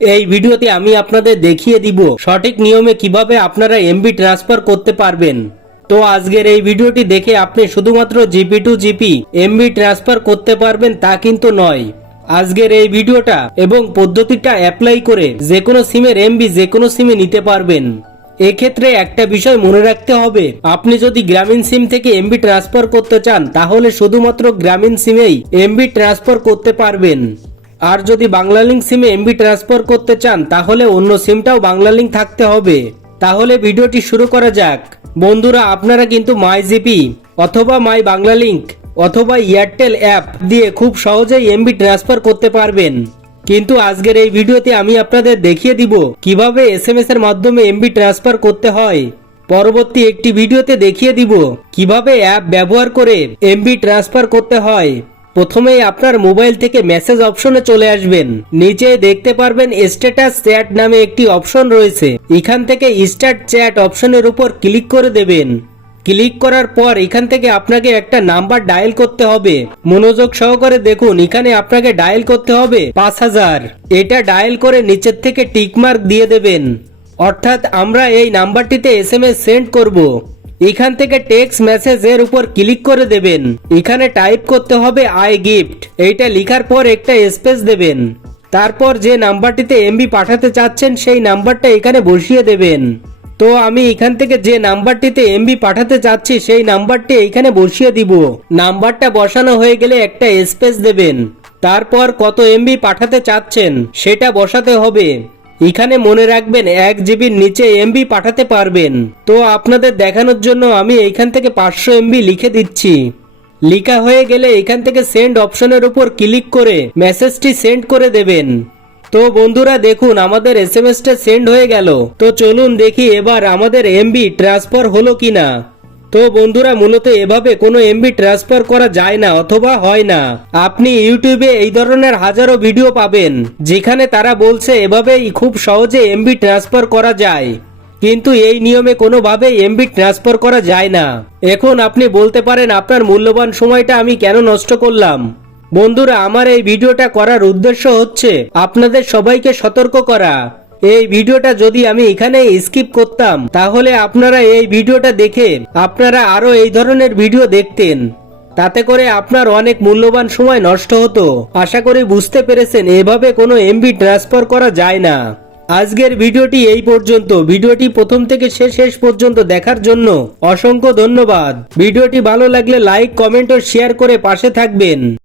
এই ভিডিওতে আমি আপনাদের দেখিয়ে দিব সঠিক নিয়মে কীভাবে আপনারা এমবি ট্রান্সফার করতে পারবেন। তো আজকের এই ভিডিওটি দেখে আপনি শুধুমাত্র GP to GP MB transfer করতে পারবেন তা কিন্তু নয়। আজকের এই ভিডিওটা এবং পদ্ধতিটা অ্যাপ্লাই করে যে কোনো সিমের এমবি যে কোনো সিমে নিতে পারবেন। এক্ষেত্রে একটা বিষয় মনে রাখতে হবে, আপনি যদি গ্রামীণ সিম থেকে এমবি ট্রান্সফার করতে চান, তাহলে শুধুমাত্র গ্রামীণ সিমেই এমবি ট্রান্সফার করতে পারবেন। আর যদি বাংলা লিঙ্ক সিমে এমবি ট্রান্সফার করতে চান, তাহলে অন্য সিমটাও বাংলা লিঙ্ক থাকতে হবে। তাহলে ভিডিওটি শুরু করা যাক। বন্ধুরা, আপনারা কিন্তু মাই জিপি অথবা মাই বাংলা লিঙ্ক অথবা এয়ারটেল অ্যাপ দিয়ে খুব সহজেই এমবি ট্রান্সফার করতে পারবেন। কিন্তু আজকের এই ভিডিওতে আমি আপনাদের দেখিয়ে দিব কীভাবে এসএমএস এর মাধ্যমে এমবি ট্রান্সফার করতে হয়। পরবর্তী একটি ভিডিওতে দেখিয়ে দিব কীভাবে অ্যাপ ব্যবহার করে এমবি ট্রান্সফার করতে হয়। প্রথমেই আপনার মোবাইল থেকে মেসেজ অপশনে চলে আসবেন। নিচে দেখতে পারবেন স্ট্যাটাস চ্যাট নামে একটি অপশন রয়েছে। এখান থেকে স্টার্ট চ্যাট অপশনের উপর ক্লিক করে দেবেন। ক্লিক করার পর এখান থেকে আপনাকে একটা নাম্বার ডায়াল করতে হবে। মনোযোগ সহকারে দেখুন, এখানে আপনাকে ডায়াল করতে হবে পাঁচ হাজার। এটা ডায়াল করে নিচের থেকে টিকমার্ক দিয়ে দেবেন। অর্থাৎ আমরা এই নাম্বারটিতে এস এম সেন্ড করব। এখান থেকে টেক্সট মেসেজ এর উপর ক্লিক করে দেবেন। এখানে টাইপ করতে হবে আই গিফট এইটা লেখার পর একটা স্পেস দেবেন। তারপর যে নাম্বারটিতে এমবি পাঠাতে চাচ্ছেন, সেই নাম্বারটা এখানে বসিয়ে দেবেন। তো আমি এখান থেকে যে নাম্বারটিতে এমবি পাঠাতে চাচ্ছি, সেই নাম্বারটি এখানে বসিয়ে দিব। নাম্বারটা বসানো হয়ে গেলে একটা স্পেস দেবেন। তারপর কত এমবি পাঠাতে চাচ্ছেন, সেটা বসাতে হবে। এখানে মনে রাখবেন, এক জিবির নিচে এমবি পাঠাতে পারবেন। তো আপনাদের দেখানোর জন্য আমি এখান থেকে পাঁচশো এমবি লিখে দিচ্ছি। লিখা হয়ে গেলে এখান থেকে সেন্ড অপশনের উপর ক্লিক করে মেসেজটি সেন্ড করে দেবেন। তো বন্ধুরা দেখুন, আমাদের এস এম সেন্ড হয়ে গেল। তো চলুন দেখি এবার আমাদের এমবি ট্রান্সফার হলো কিনা। তো বন্ধুরা, মূলত এভাবে কোনো এমবি ট্রান্সফার করা যায় না অথবা হয় না। আপনি ইউটিউবে এই ধরনের হাজারো ভিডিও পাবেন, যেখানে তারা বলছে এভাবেই খুব সহজে এমবি ট্রান্সফার করা যায়। কিন্তু এই নিয়মে কোনোভাবে এমবি ট্রান্সফার করা যায় না। এখন আপনি বলতে পারেন, আপনার মূল্যবান সময়টা আমি কেন নষ্ট করলাম? বন্ধুরা, আমার এই ভিডিওটা করার উদ্দেশ্য হচ্ছে, আপনাদের সবাইকে সতর্ক করা। এই ভিডিওটা যদি আমি এখানে স্কিপ করতাম, তাহলে আপনারা এই ভিডিওটা দেখে আপনারা আরও এই ধরনের ভিডিও দেখতেন। তাতে করে আপনার অনেক মূল্যবান সময় নষ্ট হতো। আশা করি বুঝতে পেরেছেন, এভাবে কোনো এমবি ট্রান্সফার করা যায় না। আজকের ভিডিওটি এই পর্যন্ত। ভিডিওটি প্রথম থেকে শেষ শেষ পর্যন্ত দেখার জন্য অসংখ্য ধন্যবাদ। ভিডিওটি ভালো লাগলে লাইক কমেন্ট ও শেয়ার করে পাশে থাকবেন।